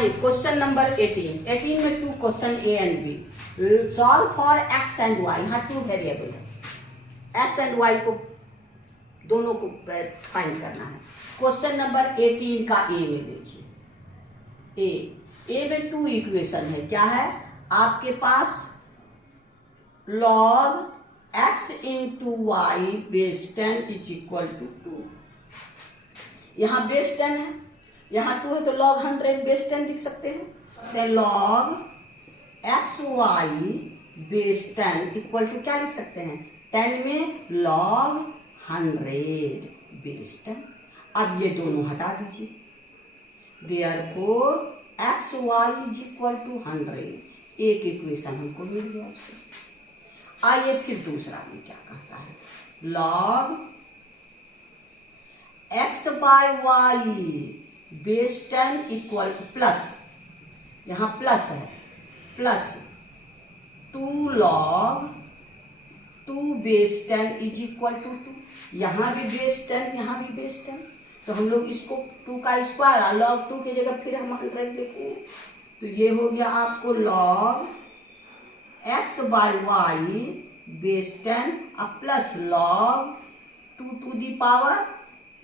आइए question number 18 में 2 question A and B. Solve for X and Y. यहाँ 2 variable है, एक्स एंड वाई को दोनों को फाइंड करना है। क्वेश्चन नंबर 18 का ए में देखिए, ए में 2 इक्वेशन है। क्या है आपके पास? log x into Y base 10 is equal to 2। यहाँ बेस 10 है, यहाँ 2 है तो log 100 बेस 10 लिख सकते हैं। तो log x Y base 10 equal to क्या लिख सकते हैं? 10 में log 100 बेस 10। अब ये दोनों हटा दीजिए, therefore X Y is equal to 100। एक इक्वेशन हमको मिल गया उससे। आइए फिर दूसरा में क्या कहता है? log x by Y base 10 equal to plus, यहाँ प्लस है, plus 2 log 2 base 10 is equal to 2। यहाँ भी बेस 10, यहाँ भी बेस 10, तो हम लोग इसको 2 का स्क्वायर log 2 की जगह फिर हम 100 लिखेंगे। तो ये हो गया आपको log x by Y base 10 plus log 2 to the power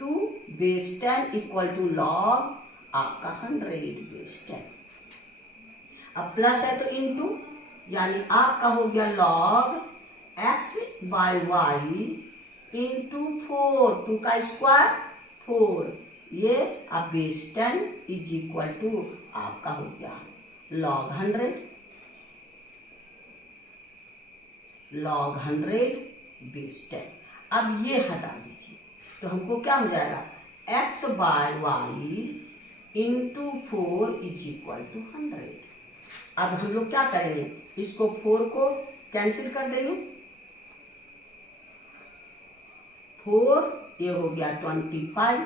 2 base 10 equal to log आपका 100 बेस 10। अब प्लस है तो इनटू, यानी आपका हो गया log x by Y into 4, 2 का स्क्वायर 4, ये अब बेस 10 इज इक्वल टू आपका हो गया log 100, log 100 बेस 10। अब ये हटा दीजिए तो हमको क्या हो जाएगा? x by Y into 4 is equal to 100। अब हम लोग क्या करेंगे? इसको 4 को कैंसिल कर देंगे, 4 ये हो गया 25।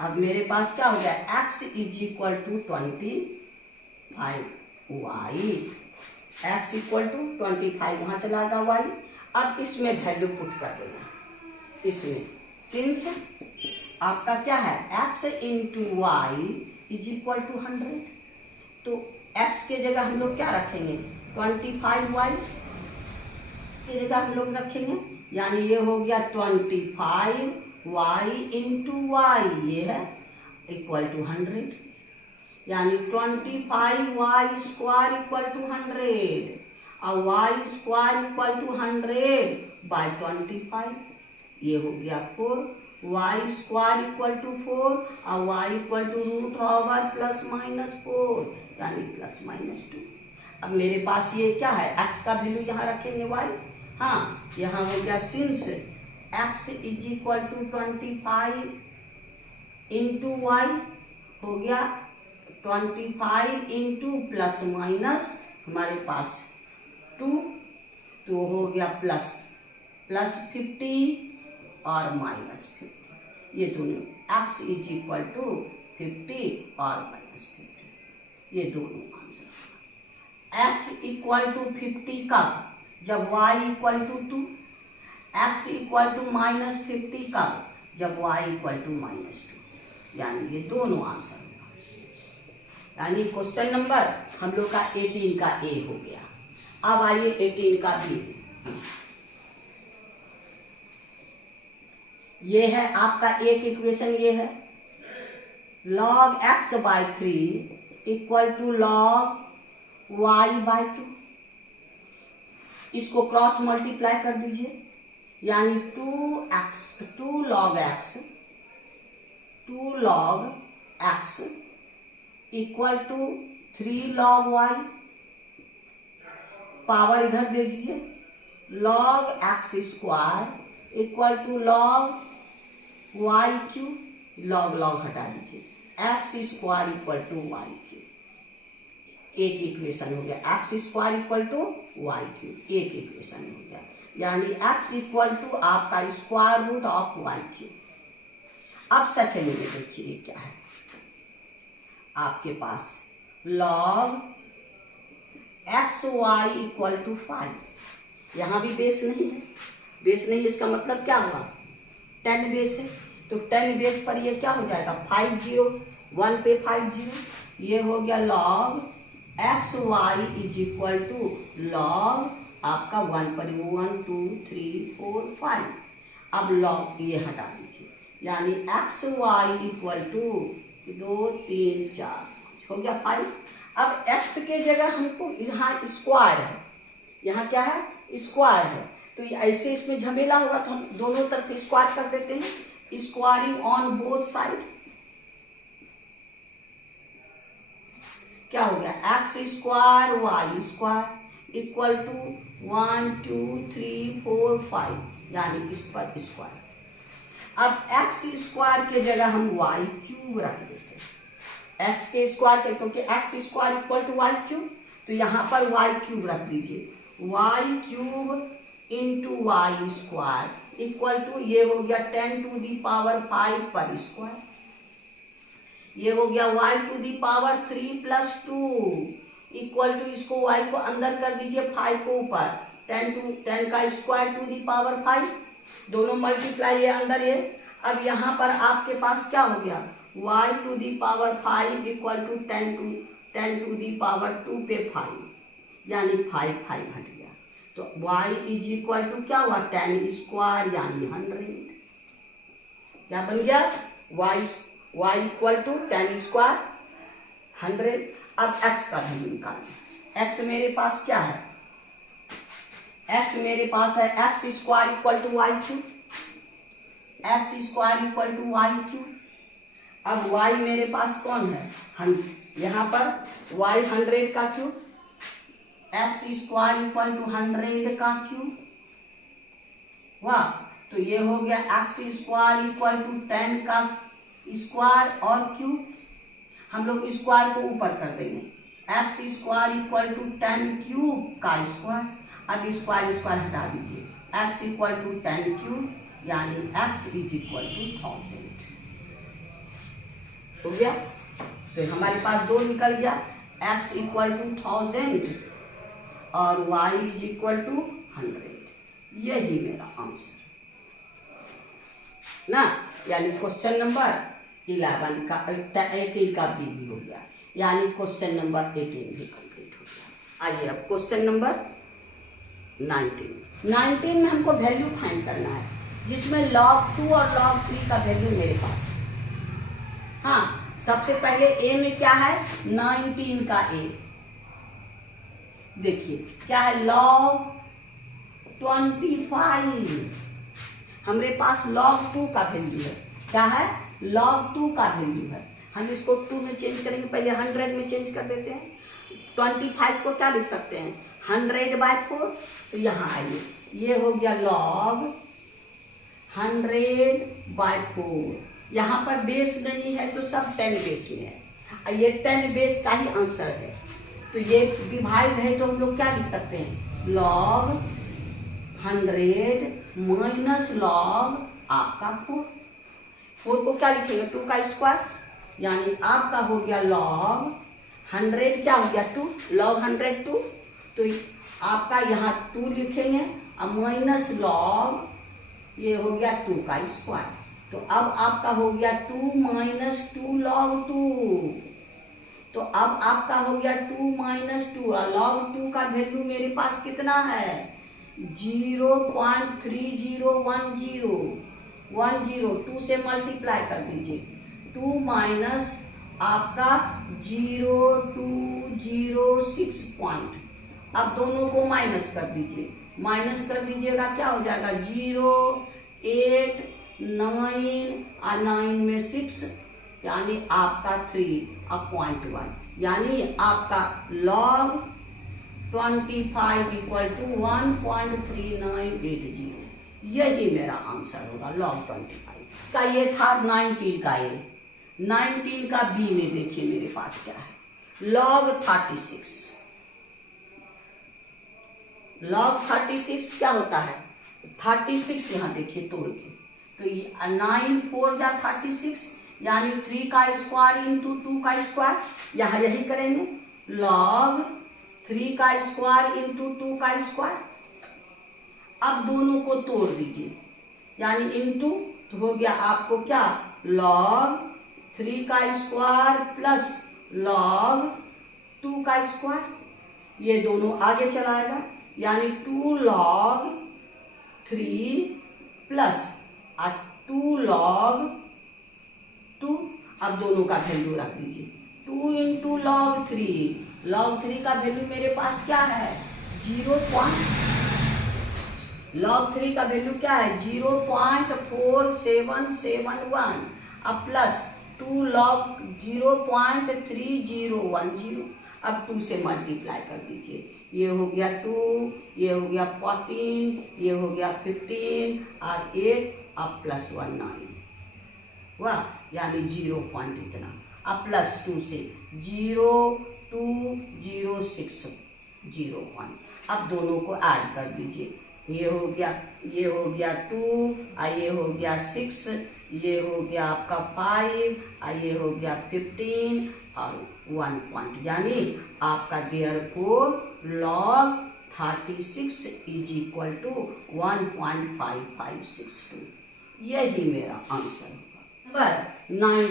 अब मेरे पास क्या हो गया? x is equal to 25 Y, x equal to 25 वहां चला गया वाई। अब इसमें वैल्यू पुट कर देना, इसमें सिंस आपका क्या है? x into Y is equal to 100, तो x के जगह हम लोग क्या रखेंगे? 25 वाई की जगह हम लोग रखेंगे, यानी ये हो गया 25 वाई इंटू वाई, ये है इक्वल टू 100, यानी 25 वाई स्क्वायर इक्वल टू 100 और y square equal to 100 by 25, ये हो गया 4। वाई स्क्वायर इक्वल टू 4 और y equal to root over plus minus 4, यानी प्लस माइनस 2। अब मेरे पास ये क्या है? x का वैल्यू यहाँ रखेंगे y, हाँ यहाँ हो गया since x is equal to 25 into y, हो गया 25 इंटू प्लस माइनस हमारे पास 2, तो हो गया प्लस 50 और माइनस 50, ये दोनों x इज इक्वल टू 50 और माइनस 50, ये दोनों आंसर। x इक्वल टू 50 कब? जब y equal to 2। x equal to minus 50 कब? जब y इक्वल टू माइनस 2, यानी ये दोनों आंसर होगा। यानी क्वेश्चन नंबर हम लोग का 18 का ए हो गया। अब आइए 18 का बी। ये है आपका एक इक्वेशन, ये है log x by 3 equal to log y by 2। इसको क्रॉस मल्टीप्लाई कर दीजिए, यानी 2 log x equal to 3 log y, power इधर दे दीजिए, log x square equal to log y cube, log हटा दीजिए, x square equal to y cube. एक इक्वेशन हो गया, x square equal to y cube, एक इक्वेशन हो गया, यानी x इक्वल टू आपका square root of y cube. अब सेकेंड में देखिए क्या है आपके पास, log x y equal to 5। यहाँ भी बेस नहीं है, बेस नहीं, इसका मतलब क्या हुआ? 10 बेस है, तो 10 बेस पर ये क्या हो जाएगा? 5 0, 1 पे 5 0, ये हो गया log x Y is equal to log आपका 1 पर 1 2 3 4 5। अब लॉग ये हटा दीजिए, यानी एक्स वाई इक्वल टू 2 3 4 हो गया 5। अब x के जगह हमको यहाँ स्क्वायर है, यहाँ क्या है स्क्वायर है, तो ऐसे इसमें झमेला होगा तो हम दोनों तरफ स्क्वायर कर देते हैं, स्क्वायरिंग ऑन बोथ साइड। क्या हो गया x square y square equal to 1 2 3 4 5, यानी इस पर स्क्वायर। अब एक्स स्क्वायर के जगह हम वाई क्यूब रख देते हैं, एक्स के स्क्वायर के, क्योंकि x square equal to y cube, तो यहाँ पर वाई क्यूब रख दीजिए, y cube into y square equal to ये हो गया 10 टू दी पावर 5 पर स्क्वायर, ये हो गया y to the power 3 plus 2 equal to इसको y को अंदर कर दीजिए 5 को ऊपर, 10 का स्क्वायर टू दी पावर 5, दोनों मल्टीप्लाई ये अंदर ये। अब यहाँ पर आपके पास क्या हो गया y to the power 5 equal to 10 to the power 2 पे 5, यानी 5 हट गया, तो y इज इक्वल टू क्या हुआ 10 स्क्वायर यानी 100। क्या बन गया y इक्वल टू 10 स्क्वायर 100। अब x का वैल्यू निकालना, x मेरे पास क्या है, x मेरे पास है x square equal to y cube, x square equal to y cube. अब y मेरे पास कौन है 100, यहाँ पर y 100 का cube, x square equal to 100 का क्यूब, वाह, तो ये हो गया एक्स स्क्वायर इक्वल टू 10 का स्क्वायर और क्यूब, हम लोग स्क्वायर को ऊपर कर देंगे, x square equal to 10 cube का स्क्वायर। अब स्क्वायर हटा दीजिए, एक्स इक्वल टू 10 क्यूब यानी एक्स इज इक्वल टू 1000 हो गया। तो हमारे पास 2 निकल गया, एक्स इक्वल टू 1000 और वाई इज इक्वल टू 100। यही मेरा आंसर ना, यानी क्वेश्चन नंबर 11 का 18 का बी भी हो गया, यानी क्वेश्चन नंबर 18 भी कंप्लीट हो गया। आइए अब क्वेश्चन नंबर 19 में हमको वैल्यू फाइंड करना है, जिसमें log 2 और log 3 का वैल्यू मेरे पास। हाँ, सबसे पहले a में क्या है 19 का a, देखिए क्या है log 25, हमारे पास log 2 का वैल्यू है, क्या है log 2 का वैल्यू है, हम इसको 2 में चेंज करेंगे, पहले 100 में चेंज कर देते हैं। 25 को क्या लिख सकते हैं 100/4, तो यहाँ आइए ये हो गया log 100/4, यहाँ पर बेस नहीं है तो सब 10 बेस में है, ये 10 बेस का ही आंसर है, तो ये डिवाइड है तो हम लोग क्या लिख सकते हैं log 100 माइनस log आपका 4 को क्या लिखेंगे 2 का स्क्वायर, यानी आपका हो गया log 100 क्या हो गया 2, log 100 2, तो आपका यहाँ 2 लिखेंगे अब माइनस log ये हो गया 2 का स्क्वायर, तो अब आपका हो गया 2 माइनस 2 log 2, तो अब आपका हो गया 2 माइनस 2 और log 2 का वैल्यू मेरे पास कितना है 0.3010, 2 से मल्टीप्लाई कर दीजिए, 2 माइनस आपका 0206 पॉइंट, अब दोनों को माइनस कर दीजिए, माइनस कर दीजिएगा क्या हो जाएगा 0 8 9 और 9 में 6, यानी आपका 3/1, यानी आपका log 25 इक्वल टू 1.3980, यही मेरा आंसर होगा log 25 का। ये था 19 का ए। 19 का बी में देखिए मेरे पास क्या है log 36। log 36 क्या होता है 36, यहाँ देखिए तोड़ के, तो ये 9 4 जा 36, यानी 3 का स्क्वायर इंटू 2 का स्क्वायर, यहाँ यही करेंगे log 3 का स्क्वायर इंटू 2 का स्क्वायर। अब दोनों को तोड़ दीजिए, यानी इंटू, तो हो गया आपको क्या log 3 का स्क्वायर प्लस log 2 का स्क्वायर, ये दोनों आगे चलाएगा यानी 2 log 3 प्लस 2 log 2। अब दोनों का वैल्यू रख दीजिए, 2 इंटू log 3। log 3 का वैल्यू मेरे पास क्या है 0. log 3 का वैल्यू क्या है 0.4771। अब प्लस 2 log 0.3010। अब 2 से मल्टीप्लाई कर दीजिए, ये हो गया 2, ये हो गया 14, ये हो गया 15 और 8, अब प्लस 1 9, वाह, यानी 0 पॉइंट इतना। अब प्लस 2 से 0.2060 अब दोनों को ऐड कर दीजिए, ये हो गया 2 और ये हो गया 6, ये हो गया आपका 5 और ये हो गया 15 और 1 पॉइंट, यानी आपका therefore log 36 is equal to 1.5562। यही मेरा आंसर होगा। नंबर 9,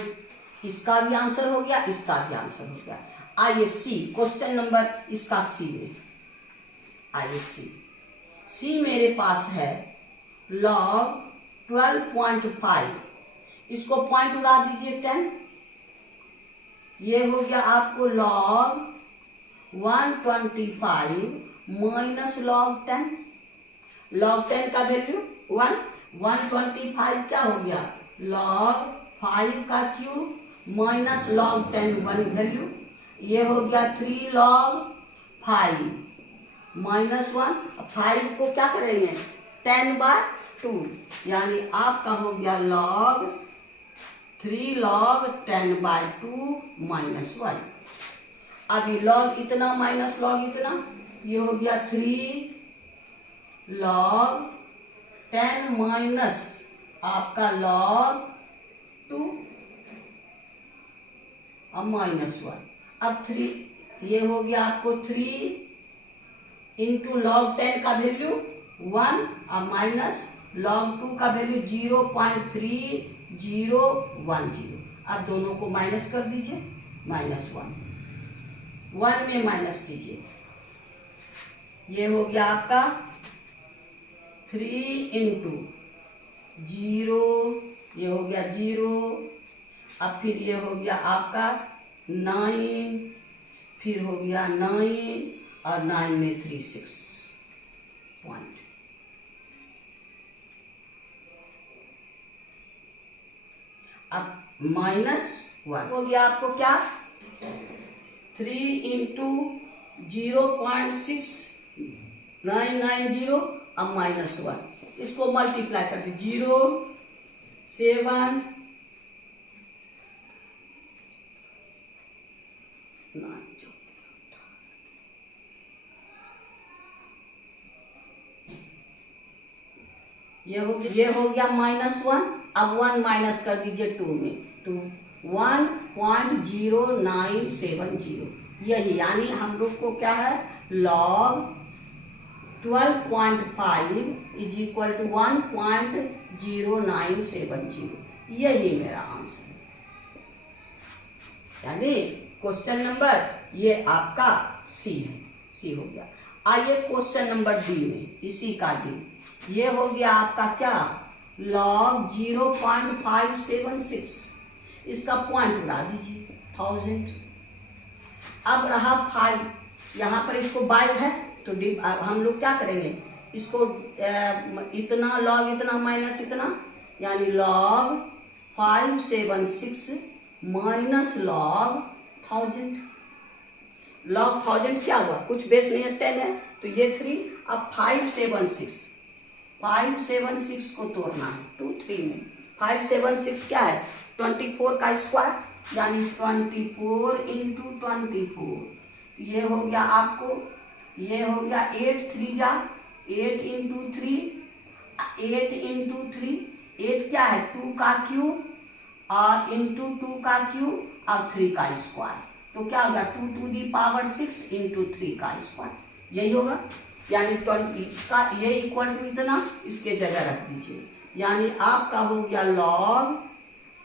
इसका भी आंसर हो गया, इसका भी आंसर हो गया। आइए सी, क्वेश्चन नंबर इसका सी में, आइए सी मेरे पास है log 12.5, इसको पॉइंट उड़ा दीजिए 10, ये हो गया आपको log 125 माइनस log 10। log 10 का वैल्यू 1, 125 क्या हो गया log 5 का क्यूब माइनस log 10 1 वैल्यू, ये हो गया 3 log 5 माइनस 1। 5 को क्या करेंगे 10/2, यानी आपका हो गया log 3 log 10/2 माइनस 1। अभी log इतना माइनस log इतना, ये हो गया 3 log 10 माइनस आपका log 2 अब माइनस 1। अब 3, ये हो गया आपको 3 इंटू log 10 का वैल्यू 1 और माइनस log 2 का वैल्यू 0.3010। अब दोनों को माइनस कर दीजिए, -1 में माइनस कीजिए, ये हो गया आपका 3 इंटू 0, ये हो गया 0, अब फिर ये हो गया आपका 9, फिर हो गया 9 और 9 में 3 6 पॉइंट। अब -1 हो गया आपको क्या 3 इंटू 0.6990 अब -1, इसको मल्टीप्लाई कर दीजिए 0 7 9। ये हो गया -1। अब 1 माइनस कर दीजिए 2 में, तो 1.0970, यही, यानी हम लोग को क्या है log 12.5 इज इक्वल टू 1.0970, यही मेरा आंसर है। यानी क्वेश्चन नंबर ये आपका सी है, सी हो गया। आइए क्वेश्चन नंबर डी में, इसी का डी, ये हो गया आपका क्या log 0.576, इसका पॉइंट उड़ा दीजिए 1000। अब रहा 5, यहाँ पर इसको बाय है तो हम लोग क्या करेंगे इसको इतना log इतना माइनस इतना, यानी log 576 माइनस log 1000। log 1000 क्या हुआ, कुछ बेस नहीं है 10 है, तो ये 3। अब 576 को तोड़ना है 2 3 में। 576 क्या है 24 का स्क्वायर, यानी 24 इंटू 24, तो ये हो गया आपको, ये हो गया 8 3 जा 8 इंटू 3, 8 इंटू 3, 8 क्या है 2 का क्यूब और इंटू 2 का क्यूब और 3 का स्क्वायर, तो क्या होगा 2 टू दी पावर 6 इंटू 3 का स्क्वायर, यही होगा। यानी 20 इसका ये इक्वल टू इतना, इसके जगह रख दीजिए, यानी आपका हो गया log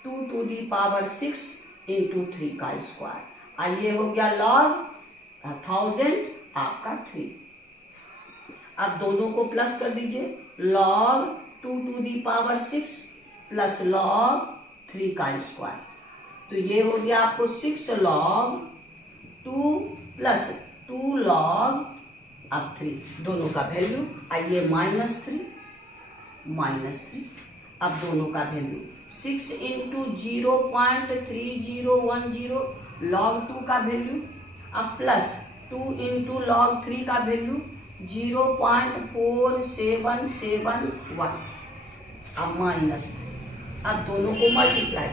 2 to the power 6 into 3 का स्क्वायर। और ये हो गया log 1000 आपका 3। अब दोनों को प्लस कर दीजिए, log 2 to the power 6 plus log 3 का स्क्वायर। तो ये हो गया आपको 6 log 2 प्लस 2 log अब 3, दोनों का वैल्यू आइए -3। अब दोनों का वैल्यू 6 इंटू 0.3010 log 2 का वैल्यू, अब प्लस 2 इंटू log 3 का वैल्यू 0.4771, अब -3। अब दोनों को मल्टीप्लाई,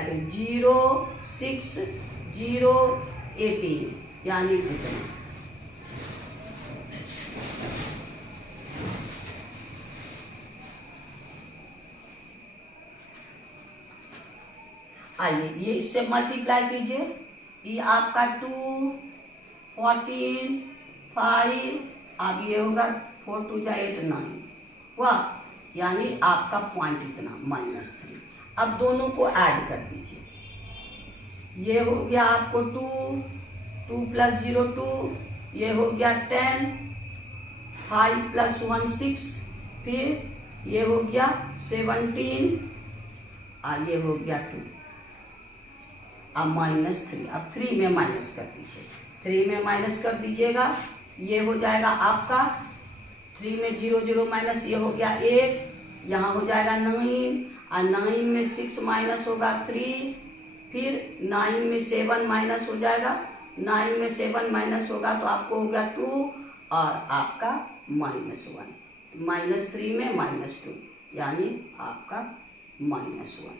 करें 06018 यानी इतना। आइए ये इससे मल्टीप्लाई कीजिए, ये आपका 2 14 5, अब ये होगा 4 2 जा 8 9 वाह, यानी आपका पॉइंट इतना -3। अब दोनों को ऐड कर दीजिए, ये हो गया आपको 2 प्लस 0 2, ये हो गया 10, 5 प्लस 1 6, फिर ये हो गया 17 और ये हो गया 2, अब -3। अब 3 में माइनस कर दीजिए, 3 में माइनस कर दीजिएगा, ये हो जाएगा आपका 3 में 0 0 माइनस, ये हो गया 8, यहाँ हो जाएगा 9 और 9 में 6 माइनस होगा 3, फिर 9 में 7 माइनस हो जाएगा, 9 में 7 माइनस होगा तो आपको हो गया 2 और आपका -1, -3 में -2 यानी आपका -1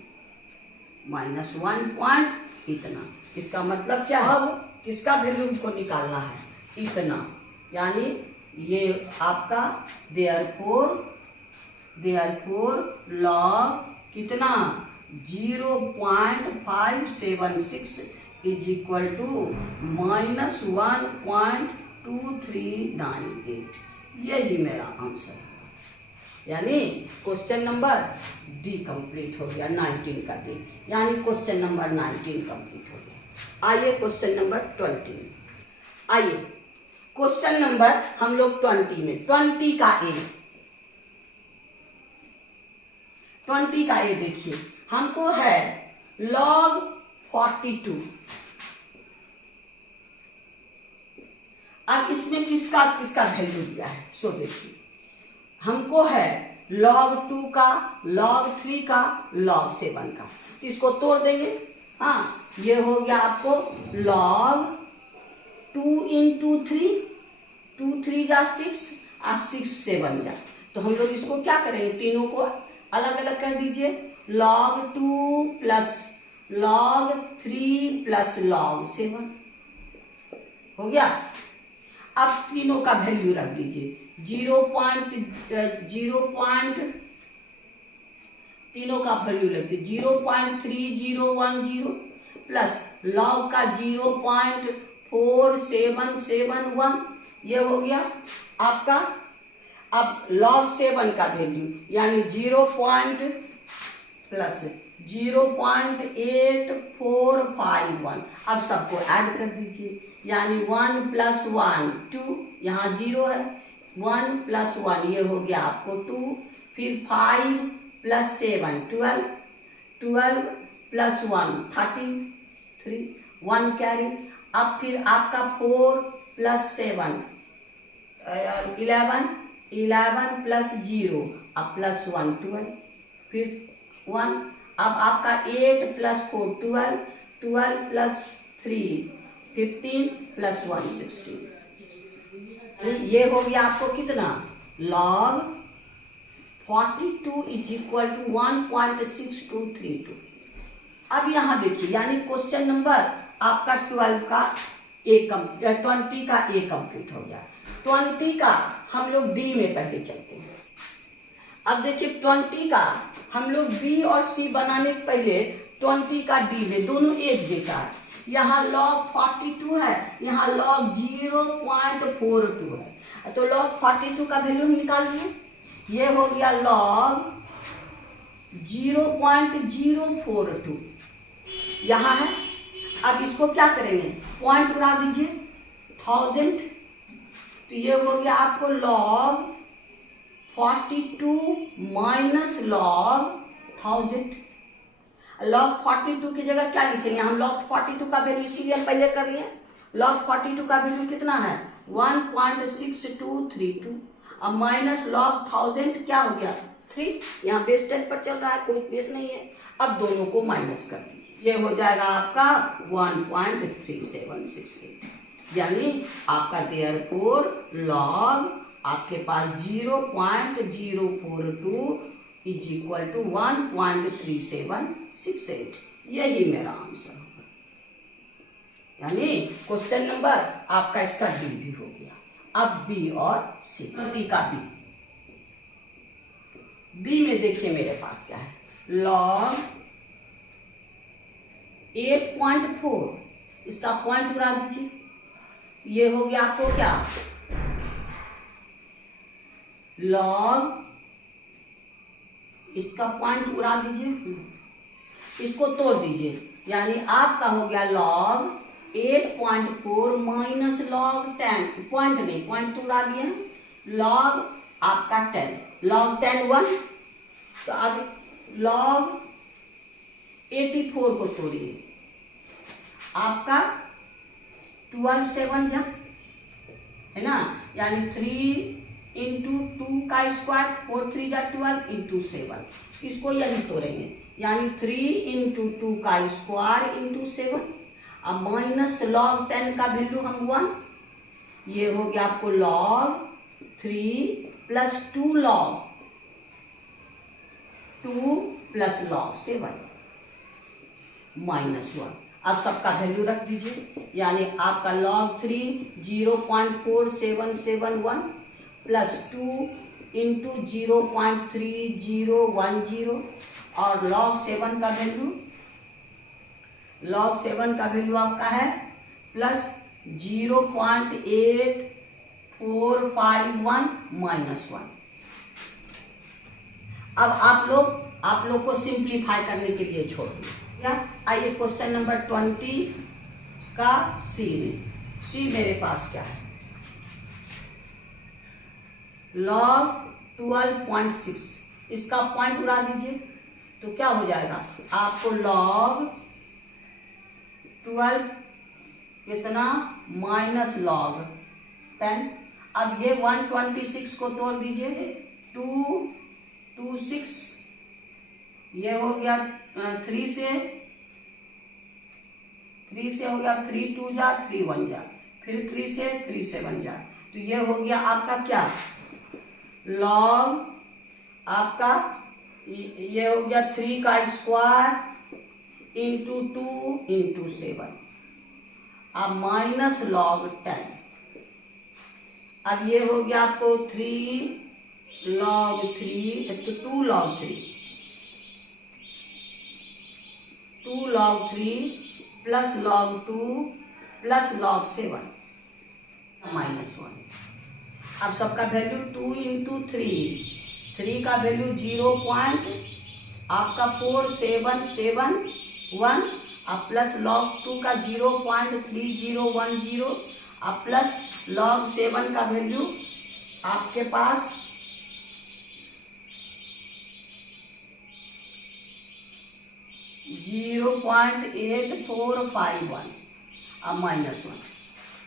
पॉइंट इतना। इसका मतलब क्या है, किसका वैल्यू को निकालना है, इतना, यानी ये आपका देयरफॉर log कितना 0.576 इज इक्वल टू -1.2398, यही मेरा आंसर है। यानी क्वेश्चन नंबर डी कंप्लीट हो गया, 19 का डी, यानी क्वेश्चन नंबर 19 कंप्लीट हो गया। आइए क्वेश्चन नंबर 20। आइए क्वेश्चन नंबर हम लोग 20 में 20 का ए देखिए, हमको है log 42। अब इसमें किसका वैल्यू दिया है, सो देखिए, हमको है log 2 का, log 3 का, log 7 का, तो इसको तोड़ देंगे। हाँ, ये हो गया आपको log 2 इंटू 3, 2 3 जा 6 और 6 7 जा, तो हम लोग इसको क्या करेंगे, तीनों को अलग अलग कर दीजिए, log 2 plus log 3 plus log 7 हो गया। अब तीनों का वैल्यू रख दीजिए, 0. तीनों का वैल्यू रख दीजिए 0.3010 प्लस log का 0.4771, ये हो गया आपका। अब log 7 का वैल्यू यानी 0.8451, अब सबको ऐड कर दीजिए, यानी 1 + 1 2, यहाँ 0 है, 1 + 1 ये हो गया आपको 2, फिर 5 + 7 12, 12 + 1 33, 1 कैरी। अब फिर आपका 4 + 7 11, 11 + 0 अब +1 12, फिर 1। अब आपका 8 + 4 12, 12 + 3 15 + 1 16, ये हो गया आपको कितना log 42 इज इक्वल टू 1.6232। अब यहाँ देखिए, यानी क्वेश्चन नंबर आपका 20 का ए कंप्लीट हो गया। 20 का हम लोग डी में पहले चलते हैं। अब देखिए 20 का हम लोग बी और सी बनाने के पहले 20 का डी में दोनों एक जैसा है, यहाँ log 42 है, यहाँ log 0.42 है, तो log 42 का वैल्यू निकालिए, ये हो गया log 0.042 यहाँ है। अब इसको क्या करेंगे, पॉइंट उड़ा दीजिए 1000, तो ये हो गया आपको log 42 माइनस log 1000। log 42 की जगह क्या लिखेंगे हम, log 42 का वैल्यू इसीलिए पहले कर लिए। log 42 का वैल्यू कितना है 1.6232, अब माइनस log 1000 क्या हो गया 3, यहाँ बेस 10 पर चल रहा है, कोई बेस नहीं है। अब दोनों को माइनस कर दीजिए, ये हो जाएगा आपका 1.3768, यानी आपका देयरफॉर log आपके पास 0.042 इज इक्वल टू 1.3768, यही मेरा आंसर होगा। यानी क्वेश्चन नंबर आपका इसका डी भी हो गया। अब बी और सी, का बी में देखिए मेरे पास क्या है, log 8.4, इसका पॉइंट उड़ा दीजिए, ये हो गया आपको क्या log, इसका पॉइंट उड़ा दीजिए, इसको तोड़ दीजिए, यानी आपका हो गया log 8.4 माइनस log 10, पॉइंट नहीं, पॉइंट तो उड़ा दिया, log आपका 10, log 10 1, तो अब log 84 को तोड़िए, आपका 12 7 जा है ना, यानी 3 इंटू 2 का स्क्वायर, 4 3 जा 12 इंटू 7, इसको यही तोड़ेंगे, यानी 3 इंटू 2 का स्क्वायर इंटू 7, अब माइनस log 10 का वैल्यू हम 1, ये हो गया आपको log 3 plus 2 log 2 plus log 7 minus 1। अब सबका वैल्यू रख दीजिए, यानी आपका log 3 0.4771 प्लस 2 इंटू 0.3010 और log 7 का वैल्यू, log 7 का वैल्यू आपका है प्लस 0.8451 माइनस 1। अब आप लोग को सिंप्लीफाई करने के लिए छोड़ दिया। आइए क्वेश्चन नंबर 20 का सी में, सी मेरे पास क्या है, log 12.6, इसका पॉइंट उड़ा दीजिए, तो क्या हो जाएगा आपको log 12 कितना माइनस log 10, अब ये 126 को तोड़ दीजिए, 2 2 6, ये हो गया 3 से हो गया 3 2 जा 3 1 जा, फिर 3 से 3 7 जा, तो ये हो गया आपका क्या log आपका, ये हो गया 3 का स्क्वायर इंटू 2 इंटू 7, अब माइनस log 10, अब ये हो गया आपको 3 log 3, तो 2 log 3 plus log 2 plus log 7 minus 1। अब सबका वैल्यू 2 इंटू 3 का वैल्यू 0.4771, अब प्लस log 2 का 0.3010, अब प्लस log 7 का वैल्यू आपके पास 0.8451, अब माइनस 1।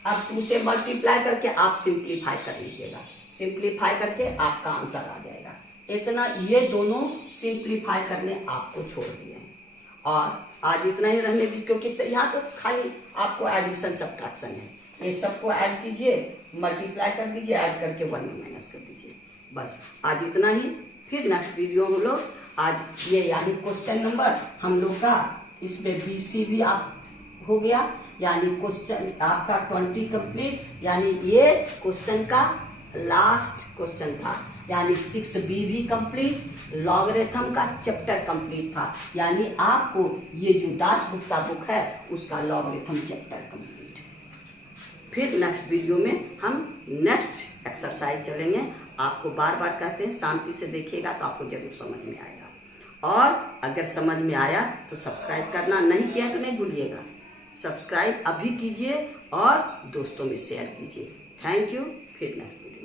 अब 2 से मल्टीप्लाई करके आप सिंप्लीफाई कर लीजिएगा, सिंप्लीफाई करके आपका आंसर आ जाएगा। इतना, ये दोनों सिंप्लीफाई करने आपको छोड़ दिए हैं, और आज इतना ही रहने दीजिए, क्योंकि यहाँ तो खाली आपको एडिशन सब्ट्रैक्शन है, ये सबको ऐड कीजिए, मल्टीप्लाई कर दीजिए, ऐड करके 1 में माइनस कर दीजिए, बस आज इतना ही। फिर नेक्स्ट वीडियो हम लोग आज ये यानी क्वेश्चन नंबर हम लोग का इसमें BC भी आप हो गया, यानी क्वेश्चन आपका 20 कंप्लीट, यानी ये क्वेश्चन का लास्ट क्वेश्चन था, यानी 6B भी कंप्लीट, लॉगरिथम का चैप्टर कंप्लीट था, यानी आपको ये जो दासगुप्ता बुक है उसका लॉगरिथम चैप्टर कंप्लीट। फिर नेक्स्ट वीडियो में हम नेक्स्ट एक्सरसाइज चलेंगे। आपको बार बार कहते हैं शांति से देखिएगा तो आपको जरूर समझ में आएगा। और अगर समझ में आया तो सब्सक्राइब करना, नहीं किया तो नहीं भूलिएगा। सब्सक्राइब अभी कीजिए और दोस्तों में शेयर कीजिए। Thank you. फिर नेक्स्ट वीडियो।